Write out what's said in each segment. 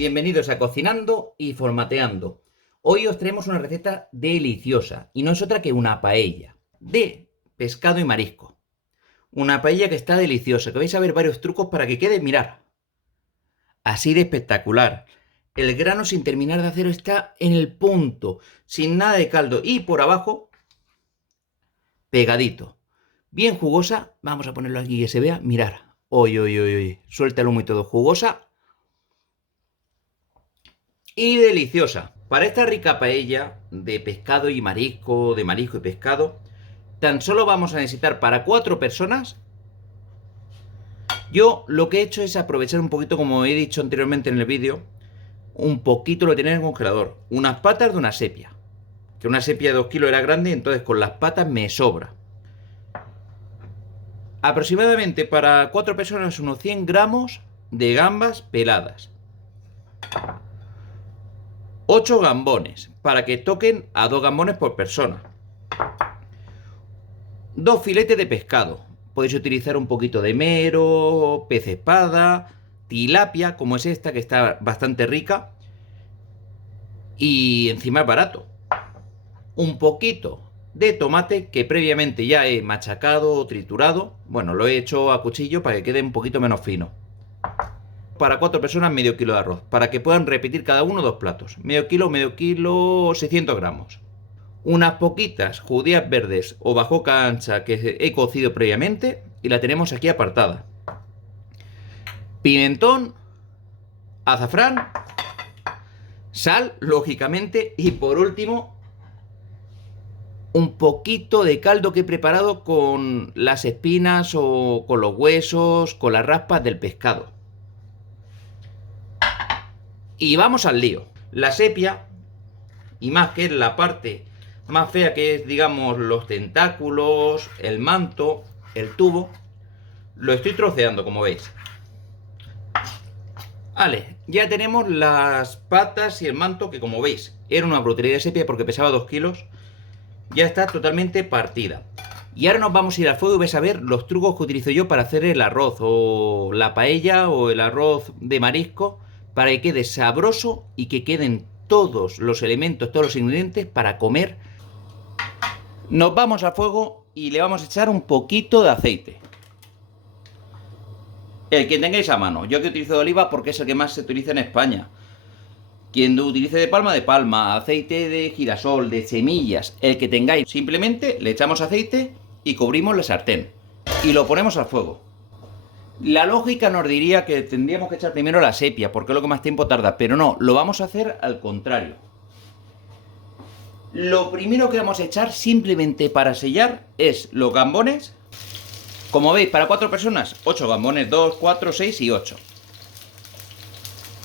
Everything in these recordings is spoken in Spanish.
bienvenidos a Cocinando y Formateando. Hoy os traemos una receta deliciosa y no es otra que una paella de pescado y marisco. Una paella que está deliciosa, que vais a ver varios trucos para que quede, mirad, así de espectacular. El grano sin terminar de hacer está en el punto, sin nada de caldo y por abajo pegadito. Bien jugosa, vamos a ponerlo aquí que se vea, mirad. Oy, suelta el humo y todo, jugosa y deliciosa. Para esta rica paella de pescado y marisco, de marisco y pescado, tan solo vamos a necesitar para 4 personas. Yo lo que he hecho es aprovechar un poquito, como he dicho anteriormente en el vídeo, un poquito lo tenía en el congelador. Unas patas de una sepia. Que una sepia de 2 kilos era grande, entonces con las patas me sobra. Aproximadamente para 4 personas unos 100 gramos de gambas peladas. 8 gambones, para que toquen a 2 gambones por persona. 2 filetes de pescado. Podéis utilizar un poquito de mero, pez espada, tilapia, como es esta, que está bastante rica. Y encima es barato. Un poquito de tomate que previamente ya he machacado o triturado. Bueno, lo he hecho a cuchillo para que quede un poquito menos fino. Para 4 personas, medio kilo de arroz, para que puedan repetir cada uno 2 platos. Medio kilo, 600 gramos. Unas poquitas judías verdes o bajoca ancha que he cocido previamente y la tenemos aquí apartada. Pimentón, azafrán, sal, lógicamente, y por último, un poquito de caldo que he preparado con las espinas o con los huesos, con las raspas del pescado. Y vamos al lío. La sepia, y más que es la parte más fea, que es, digamos, los tentáculos, el manto, el tubo, lo estoy troceando, como veis. Vale, ya tenemos las patas y el manto, que como veis, era una brutería de sepia porque pesaba 2 kilos. Ya está totalmente partida. Y ahora nos vamos a ir al fuego y vais a ver los trucos que utilizo yo para hacer el arroz o la paella o el arroz de marisco, para que quede sabroso y que queden todos los elementos, todos los ingredientes para comer. Nos vamos al fuego y le vamos a echar un poquito de aceite. El que tengáis a mano. Yo que utilizo de oliva porque es el que más se utiliza en España. Quien utilice de palma, aceite de girasol, de semillas, el que tengáis. Simplemente le echamos aceite y cubrimos la sartén. Y lo ponemos al fuego. La lógica nos diría que tendríamos que echar primero la sepia, porque es lo que más tiempo tarda. Pero no, lo vamos a hacer al contrario. Lo primero que vamos a echar, simplemente para sellar, es los gambones. Como veis, para 4 personas, 8 gambones, 2, 4, 6 y 8.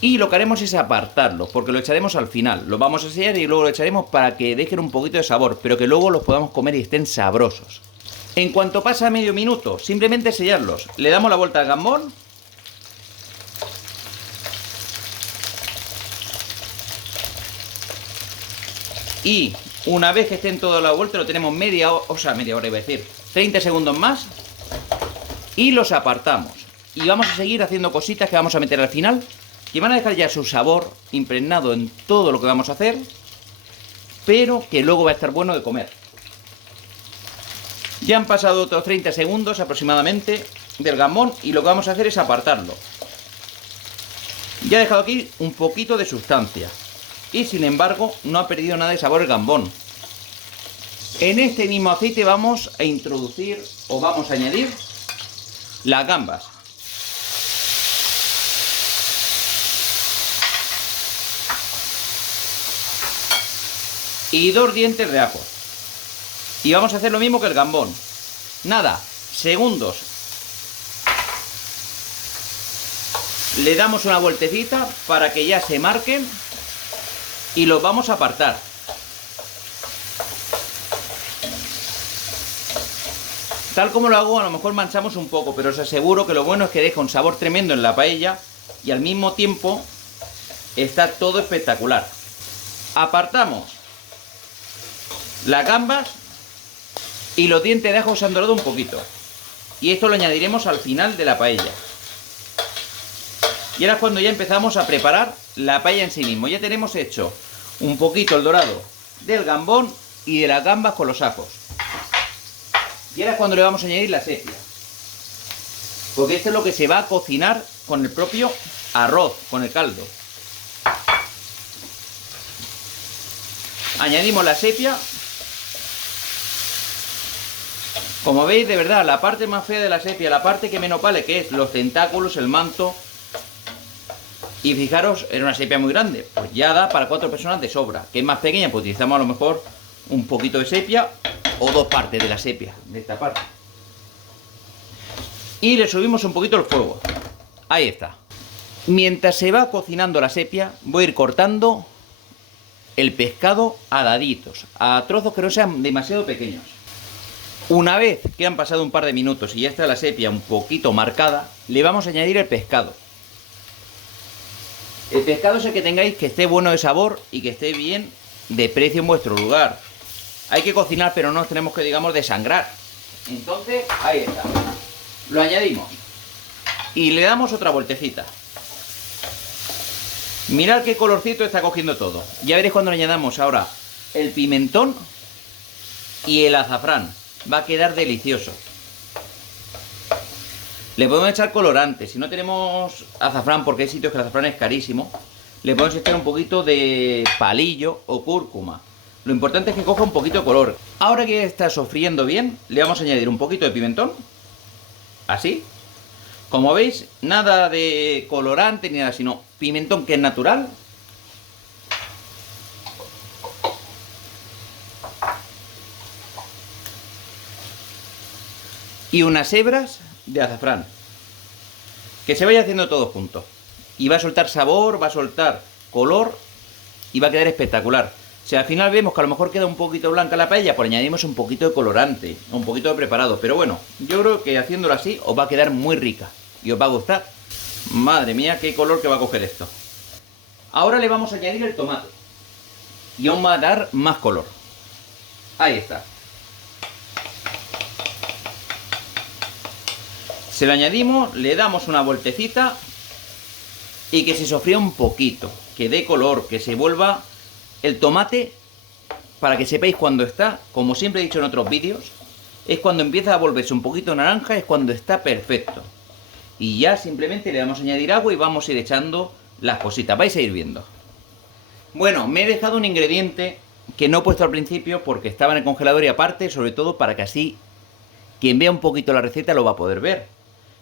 Y lo que haremos es apartarlo, porque lo echaremos al final. Lo vamos a sellar y luego lo echaremos para que dejen un poquito de sabor, pero que luego los podamos comer y estén sabrosos. En cuanto pasa medio minuto, simplemente sellarlos. Le damos la vuelta al gambón. Y una vez que estén toda la vuelta, lo tenemos media hora iba a decir, 30 segundos más. Y los apartamos. Y vamos a seguir haciendo cositas que vamos a meter al final, que van a dejar ya su sabor impregnado en todo lo que vamos a hacer, pero que luego va a estar bueno de comer. Ya han pasado otros 30 segundos aproximadamente del gambón y lo que vamos a hacer es apartarlo. Ya he dejado aquí un poquito de sustancia y sin embargo no ha perdido nada de sabor el gambón. En este mismo aceite vamos a introducir o vamos a añadir las gambas. Y 2 dientes de ajo. Y vamos a hacer lo mismo que el gambón. Nada, segundos. Le damos una vueltecita para que ya se marquen. Y los vamos a apartar. Tal como lo hago, a lo mejor manchamos un poco, pero os aseguro que lo bueno es que deja un sabor tremendo en la paella. Y al mismo tiempo está todo espectacular. Apartamos las gambas y los dientes de ajo se han dorado un poquito. Y esto lo añadiremos al final de la paella. Y ahora es cuando ya empezamos a preparar la paella en sí mismo. Ya tenemos hecho un poquito el dorado del gambón y de las gambas con los ajos. Y ahora es cuando le vamos a añadir la sepia. Porque esto es lo que se va a cocinar con el propio arroz, con el caldo. Añadimos la sepia. Como veis, de verdad, la parte más fea de la sepia, la parte que menos vale, que es los tentáculos, el manto. Y fijaros, era una sepia muy grande, pues ya da para 4 personas de sobra. Que es más pequeña, pues utilizamos a lo mejor un poquito de sepia o 2 partes de la sepia, de esta parte. Y le subimos un poquito el fuego. Ahí está. Mientras se va cocinando la sepia, voy a ir cortando el pescado a daditos, a trozos que no sean demasiado pequeños. Una vez que han pasado un par de minutos y ya está la sepia un poquito marcada, le vamos a añadir el pescado. El pescado es el que tengáis que esté bueno de sabor y que esté bien de precio en vuestro lugar. Hay que cocinar, pero no nos tenemos que, digamos, desangrar. Entonces, ahí está. Lo añadimos. Y le damos otra vueltecita. Mirad qué colorcito está cogiendo todo. Ya veréis cuando le añadamos ahora el pimentón y el azafrán. Va a quedar delicioso. Le podemos echar colorante. Si no tenemos azafrán, porque hay sitios que el azafrán es carísimo, le podemos echar un poquito de palillo o cúrcuma. Lo importante es que coja un poquito de color. Ahora que está sofriendo bien, le vamos a añadir un poquito de pimentón. Así. Como veis, nada de colorante ni nada, sino pimentón que es natural. Y unas hebras de azafrán. Que se vaya haciendo todo junto. Y va a soltar sabor, va a soltar color y va a quedar espectacular. Si al final vemos que a lo mejor queda un poquito blanca la paella, pues añadimos un poquito de colorante, un poquito de preparado. Pero bueno, yo creo que haciéndolo así os va a quedar muy rica y os va a gustar. Madre mía, qué color que va a coger esto. Ahora le vamos a añadir el tomate. Y aún va a dar más color. Ahí está. Se lo añadimos, le damos una vueltecita y que se sofría un poquito, que dé color, que se vuelva el tomate, para que sepáis cuando está, como siempre he dicho en otros vídeos, es cuando empieza a volverse un poquito naranja, es cuando está perfecto. Y ya simplemente le vamos a añadir agua y vamos a ir echando las cositas, vais a ir viendo. Bueno, me he dejado un ingrediente que no he puesto al principio porque estaba en el congelador y aparte, sobre todo para que así quien vea un poquito la receta lo va a poder ver.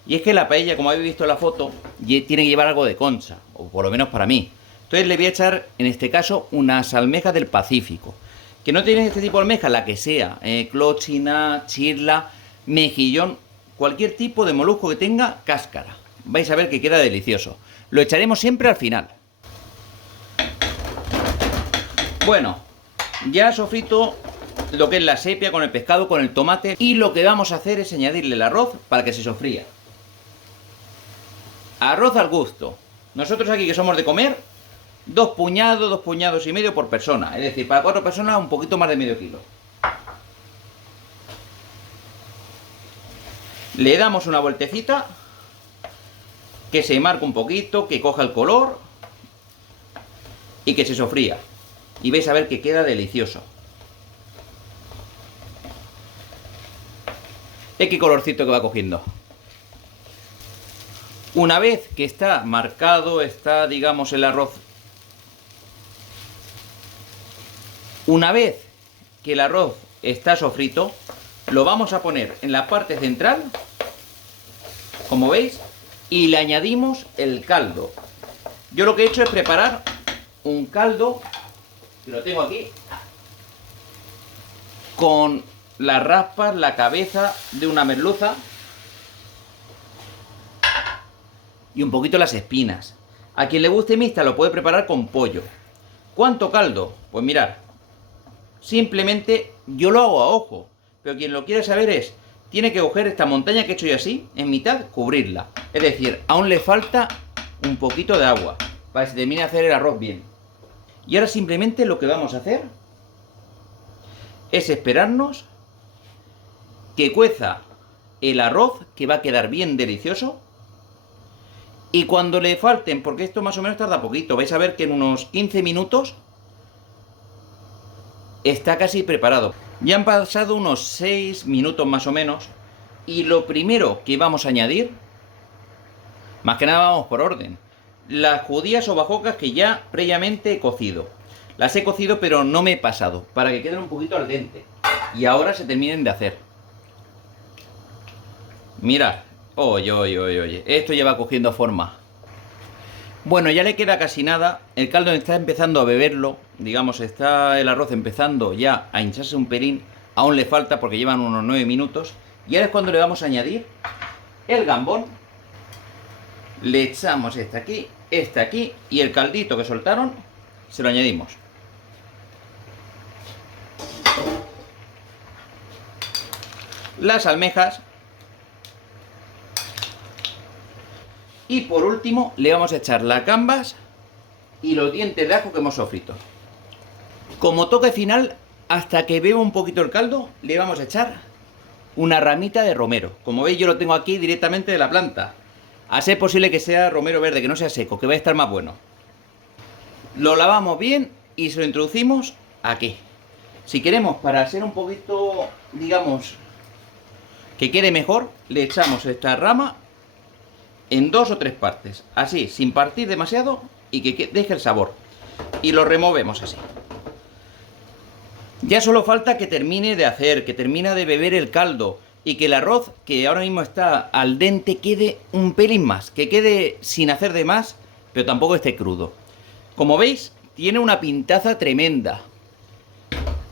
Y es que la paella, como habéis visto en la foto, tiene que llevar algo de concha, o por lo menos para mí. Entonces le voy a echar, en este caso, unas almejas del Pacífico. Que no tienen este tipo de almejas, la que sea, clochina, chirla, mejillón, cualquier tipo de molusco que tenga cáscara. Vais a ver que queda delicioso. Lo echaremos siempre al final. Bueno, ya sofrito lo que es la sepia con el pescado, con el tomate. Y lo que vamos a hacer es añadirle el arroz para que se sofría. Arroz al gusto. Nosotros aquí que somos de comer, 2 puñados y medio por persona. Es decir, para 4 personas un poquito más de medio kilo. Le damos una vueltecita, que se marque un poquito, que coja el color y que se sofría. Y vais a ver que queda delicioso. Qué colorcito que va cogiendo. Una vez que está marcado, está, digamos, el arroz. Una vez que el arroz está sofrito, lo vamos a poner en la parte central, como veis, y le añadimos el caldo. Yo lo que he hecho es preparar un caldo, que lo tengo aquí, con las raspas, la cabeza de una merluza y un poquito las espinas. A quien le guste mixta lo puede preparar con pollo. ¿Cuánto caldo? Pues mirad, simplemente yo lo hago a ojo, pero quien lo quiere saber tiene que coger esta montaña que he hecho yo así, en mitad, cubrirla. Es decir, aún le falta un poquito de agua para que se termine de hacer el arroz bien. Y ahora simplemente lo que vamos a hacer es esperarnos que cueza el arroz, que va a quedar bien delicioso, Y cuando le falten, porque esto más o menos tarda poquito, vais a ver que en unos 15 minutos está casi preparado. Ya han pasado unos 6 minutos más o menos. Y lo primero que vamos a añadir, más que nada vamos por orden, las judías o bajocas que ya previamente he cocido. Las he cocido pero no me he pasado, para que queden un poquito al dente. Y ahora se terminen de hacer. Mirad, oye, esto ya va cogiendo forma. Bueno, ya le queda casi nada, el caldo está empezando a beberlo, digamos, está el arroz empezando ya a hincharse un pelín, aún le falta porque llevan unos 9 minutos, y ahora es cuando le vamos a añadir el gambón, le echamos este aquí, y el caldito que soltaron, se lo añadimos. Las almejas. Y por último le vamos a echar las gambas y los dientes de ajo que hemos sofrito. Como toque final, hasta que beba un poquito el caldo, le vamos a echar una ramita de romero. Como veis, yo lo tengo aquí directamente de la planta. A ser posible que sea romero verde, que no sea seco, que va a estar más bueno. Lo lavamos bien y se lo introducimos aquí. Si queremos, para ser un poquito, digamos, que quede mejor, le echamos esta rama en 2 o 3 partes, así, sin partir demasiado y que deje el sabor. Y lo removemos así. Ya solo falta que termine de hacer, que termine de beber el caldo y que el arroz, que ahora mismo está al dente, quede un pelín más, que quede sin hacer de más, pero tampoco esté crudo. Como veis, tiene una pintaza tremenda.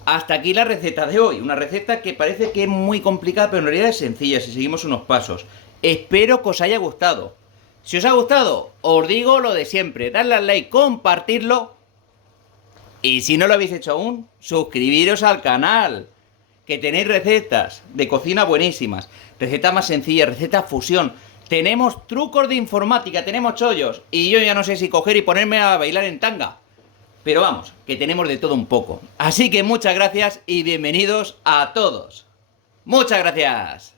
Hasta aquí la receta de hoy, una receta que parece que es muy complicada, pero en realidad es sencilla si seguimos unos pasos. Espero que os haya gustado. Si os ha gustado, os digo lo de siempre, darle al like, compartirlo. Y si no lo habéis hecho aún, suscribiros al canal, que tenéis recetas de cocina buenísimas, recetas más sencillas, recetas fusión. Tenemos trucos de informática, tenemos chollos, y yo ya no sé si coger y ponerme a bailar en tanga. Pero vamos, que tenemos de todo un poco. Así que muchas gracias y bienvenidos a todos. ¡Muchas gracias!